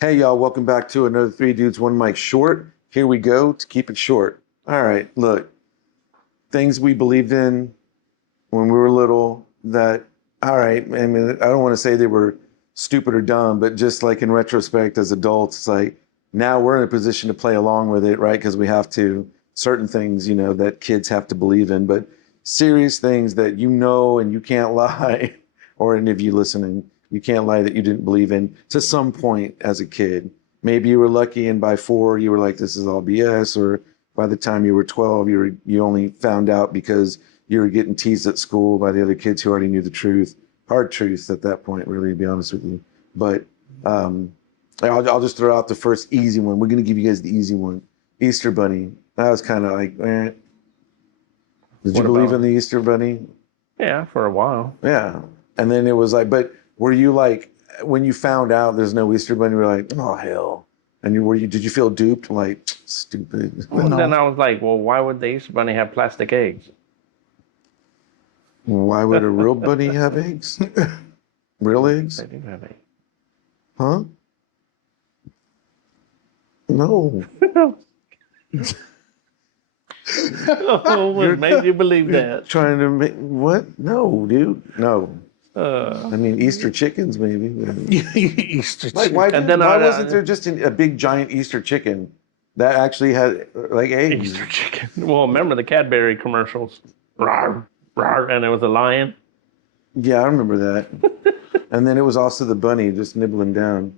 Hey, y'all, welcome back to another Three Dudes, One Mic Short. Here we go to keep it short. All right, look, things we believed in when we were little that, all right, I mean, I don't want to say they were stupid or dumb, but just like in retrospect as adults, it's like now we're in a position to play along with it, right? Because we have to, certain things, that kids have to believe in, but serious things that and you can't lie, or any of you listening, you can't lie that you didn't believe in to some point as a kid. Maybe you were lucky and by 4 you were like, this is all BS, or by the time you were 12, you only found out because you were getting teased at school by the other kids who already knew the truth. Hard truth at that point, really, to be honest with you. But I'll just throw out the first easy one. We're going to give you guys the easy one. Easter Bunny. That was kind of like, eh. Did you believe in the Easter Bunny? Yeah, for a while. Yeah. And then it was like, but were you like, when you found out there's no Easter Bunny, you were like, oh, hell. And did you feel duped? Like, stupid. Well, then I was like, well, why would the Easter Bunny have plastic eggs? Why would a real bunny have eggs? Real eggs? They do have eggs. Huh? No. Oh, what made you believe that? Trying to make, what? No, dude. No. I mean, Easter chickens, maybe. Easter chicken. Why wasn't there just a big giant Easter chicken that actually had like eggs? Easter chicken. Well, remember the Cadbury commercials? Rawr, rawr, and it was a lion. Yeah, I remember that. And then it was also the bunny just nibbling down.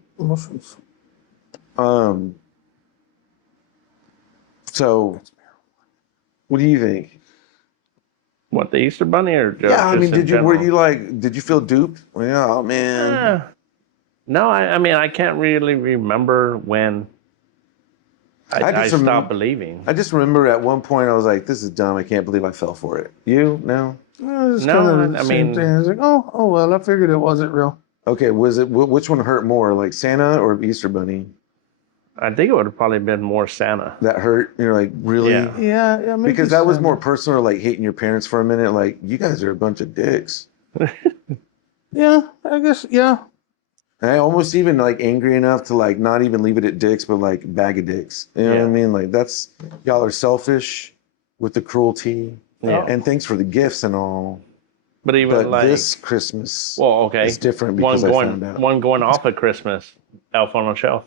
So, what do you think? What, the Easter Bunny or just? Yeah, I mean, did did you feel duped? Yeah, oh man. No, I mean, I can't really remember when I stopped believing. I just remember at one point I was like, this is dumb. I can't believe I fell for it. You? No? No, I mean, thing. I was like, oh, well, I figured it wasn't real. Okay, which one hurt more, like Santa or Easter Bunny? I think it would have probably been more Santa. That hurt? You're like, really? Yeah. Maybe Because that was more personal, like hating your parents for a minute. Like, you guys are a bunch of dicks. Yeah, I guess, yeah. And I almost even like angry enough to like not even leave it at dicks, but like bag of dicks. You know what I mean? Like y'all are selfish with the cruelty. Yeah. And thanks for the gifts and all. But even like this Christmas, okay, it's different because I found out. One going off of Christmas, Elf on a Shelf.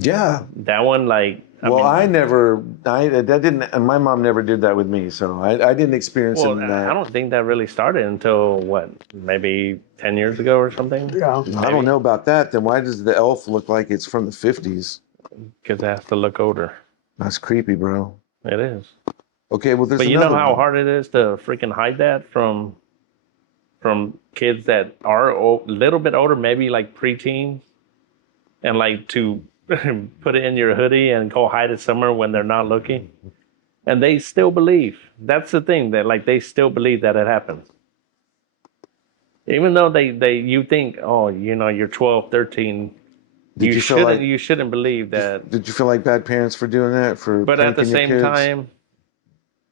Yeah. That one, like. And my mom never did that with me, so I didn't experience it in that. I don't think that really started until, maybe 10 years ago or something? Yeah. I don't know about that. Then why does the elf look like it's from the 50s? Because it has to look older. That's creepy, bro. It is. Okay, well, there's But you know how hard it is to freaking hide that from kids that are a little bit older, maybe like preteens, and like to put it in your hoodie and go hide it somewhere when they're not looking, and they still believe. That's the thing, that like they still believe that it happens, even though you think, oh, you're 12, 13. You shouldn't believe that. Did you feel like bad parents for doing that? But at the same time,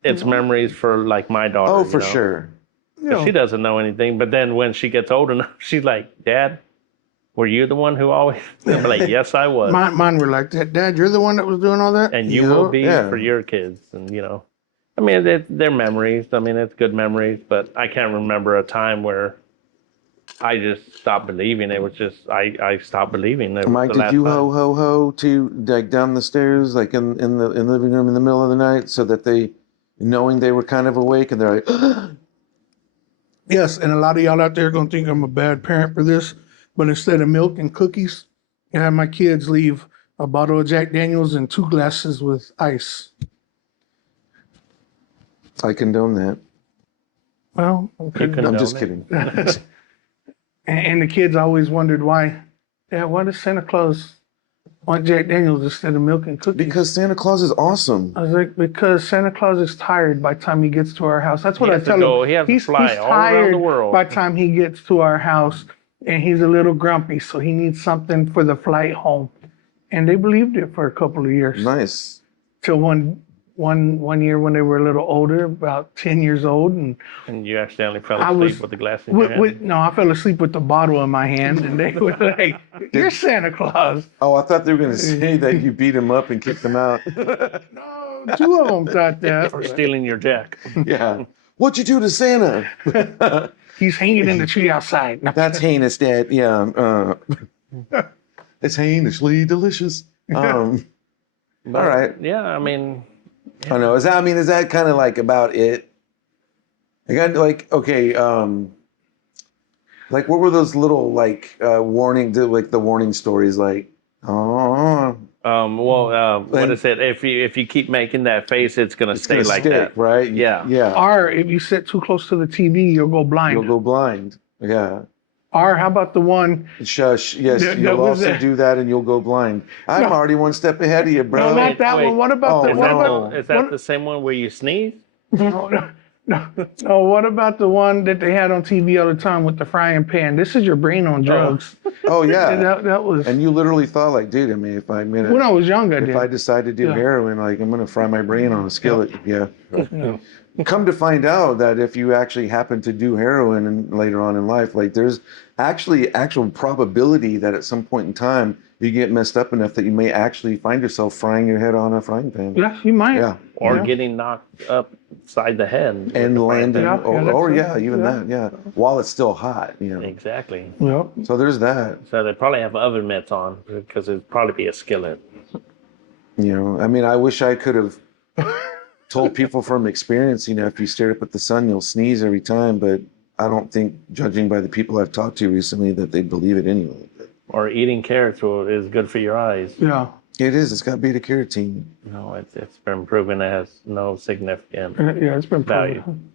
it's memories for like my daughter. Oh, for sure. She doesn't know anything. But then when she gets old enough, she's like, Dad, were you the one who always? I'm like, yes, I was. Mine were like that. Dad, you're the one that was doing all that? And you will be for your kids. And, I mean, they're memories. I mean, it's good memories. But I can't remember a time where I just stopped believing. It was just, I stopped believing. Mike, did you ho to like down the stairs, like in the living room in the middle of the night, so that knowing they were kind of awake and they're like, Yes, and a lot of y'all out there are going to think I'm a bad parent for this, but instead of milk and cookies, I had my kids leave a bottle of Jack Daniels and 2 glasses with ice. I condone that. Well, okay. I'm just kidding. And the kids always wondered why does Santa Claus want Jack Daniels instead of milk and cookies? Because Santa Claus is awesome. I was like, because Santa Claus is tired by the time he gets to our house. That's what I tell him. He has to fly all around the world. By the time he gets to our house, and he's a little grumpy, so he needs something for the flight home. And they believed it for a couple of years. Nice. Till one one year when they were a little older, about 10 years old, and And you accidentally fell I asleep was with the glass in your hand. no, I fell asleep with the bottle in my hand, and they were like, "You're Santa Claus." Oh, I thought they were going to say that you beat him up and kicked him out. No, two of them thought that. For stealing your jack. Yeah. What'd you do to Santa? He's hanging in the tree outside. No. That's heinous, Dad. Yeah. It's heinously delicious. All right. Yeah, I mean, I don't know. Is that kind of like about it? I got like, okay, like what were those little like the warning stories like, oh, what is it? If you keep making that face, it's gonna stay gonna like stick, that, right? Yeah. Yeah. Or if you sit too close to the TV, you'll go blind. You'll go blind. Yeah. Or how about the one? Shush. Yes, That you'll was also a- do that, and you'll go blind. I'm already one step ahead of you, bro. No, not that Wait. one. What about Oh, the? What no. about? Is that what- the same one where you sneeze? No, what about the one that they had on TV all the time with the frying pan? This is your brain on drugs. Oh yeah. That was And you literally thought like, dude, I mean, if I when I was young. I did. if I decide to do Yeah. heroin, like I'm gonna fry my brain on a skillet. Yeah. Yeah. Come to find out that if you actually happen to do heroin and later on in life, like there's actually actual probability that at some point in time you get messed up enough that you may actually find yourself frying your head on a frying pan. Yeah, you might. Yeah. Or Yeah. getting knocked upside the head. with And the frying landing, Yeah, pan. yeah, that's or it. yeah, even Yeah. that, yeah, while it's still hot, you know. Exactly. Yep. So there's that, So they probably have oven mitts on because it'd probably be a skillet. you know. I mean, I wish I could have told people from experience, you know, if you stare up at the sun, you'll sneeze every time. But I don't think, judging by the people I've talked to recently, that they believe it anyway. But Or eating carrots is good for your eyes. Yeah. it is. It's got beta carotene. No, it's been proven it has no significant Yeah, it's been value. proven.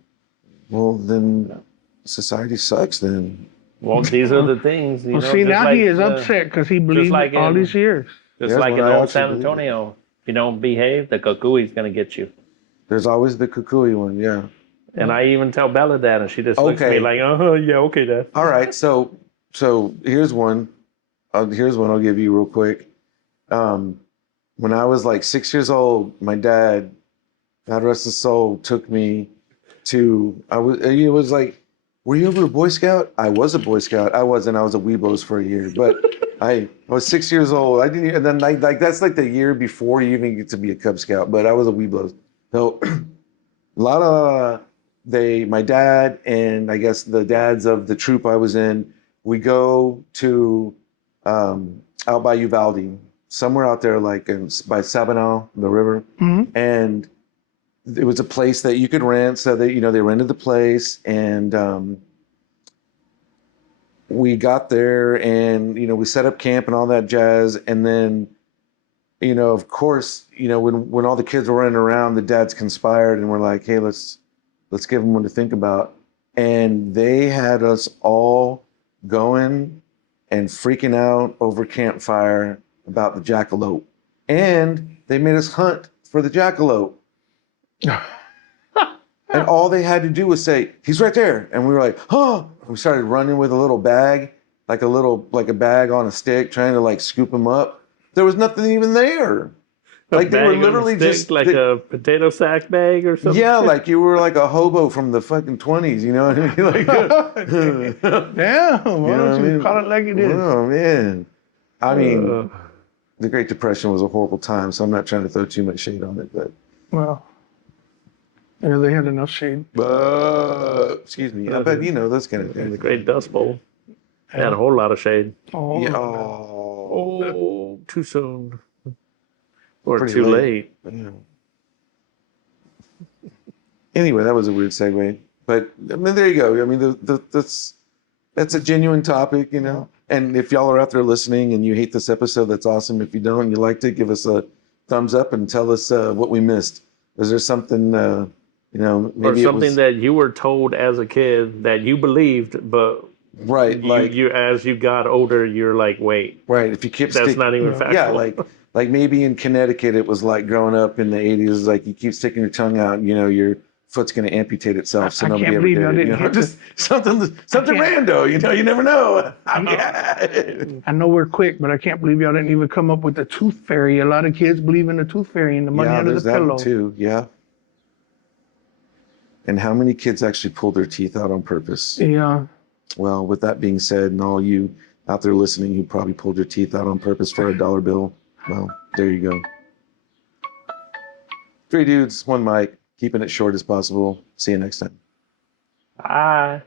Well, then society sucks. Then Well, these are the things. You Well, know, see, just now like he is the- upset because he believed like it all in- these years. Just Yes, like well, in I old also San believe it. Antonio, if you don't behave, the cuckoo's gonna get you. there's always the kukui one. Yeah. And I even tell Bella that, and she just looks at Okay. me like, "Oh, yeah, okay, Dad." All right. So here's one. Here's one I'll give you real quick. When I was like 6 years old, my dad, God rest his soul, took me to. It was like, were you ever a Boy Scout? I was a Boy Scout. I wasn't. I was a Weebos for a year, but I was 6 years old. I didn't. And then like that's like the year before you even get to be a Cub Scout. But I was a Weebos. So a lot of my dad and I guess the dads of the troop I was in, we go to out by Uvalde, somewhere out there like by Sabinal, the river, Mhm. and it was a place that you could rent. So they rented the place, and we got there, and we set up camp and all that jazz, and then. Of course, when all the kids were running around, the dads conspired and were like, "Hey, let's give them one to think about." And they had us all going and freaking out over campfire about the jackalope. And they made us hunt for the jackalope. And all they had to do was say, "He's right there." And we were like, "Oh!" We started running with a little bag, like a bag on a stick, trying to like scoop him up. There was nothing even there. Like they were Bag on a literally stick, just like a potato sack bag or something. yeah, like you were like a hobo from the fucking 20s, you know what I mean? Like, Damn, why know what I don't you mean? call it like it is? oh man. I mean, the Great Depression was a horrible time, so I'm not trying to throw too much shade on it, but Well, yeah, they had enough shade. excuse me. I bet those kind of The things. Great Dust Bowl had a whole lot of shade. Oh, Yeah, Oh, too soon. Or Pretty too late. late. yeah. Anyway, that was a weird segue, but I mean, there you go. I mean, that's a genuine topic, And if y'all are out there listening and you hate this episode, that's awesome. If you don't, and you liked it, give us a thumbs up and tell us what we missed. Is there something, maybe Or it something was, that you were told as a kid that you believed, but right, like you as you got older, you're like, wait, right. If you keep that's not even factual. yeah, like maybe in Connecticut, it was like growing up in the 80s, like you keep sticking your tongue out, you're foot's going to amputate itself. So I nobody can't ever believe did y'all it. didn't You know, hit just something can't- rando. You never know. I know we're quick, but I can't believe y'all didn't even come up with the tooth fairy. A lot of kids believe in the tooth fairy and the money Yeah, under there's the that pillow. one too. Yeah. And how many kids actually pull their teeth out on purpose? Yeah. Well, with that being said, and all you out there listening who probably pulled your teeth out on purpose for a dollar bill, well, there you go. 3 dudes, 1 mic, keeping it short as possible. See you next time. Bye.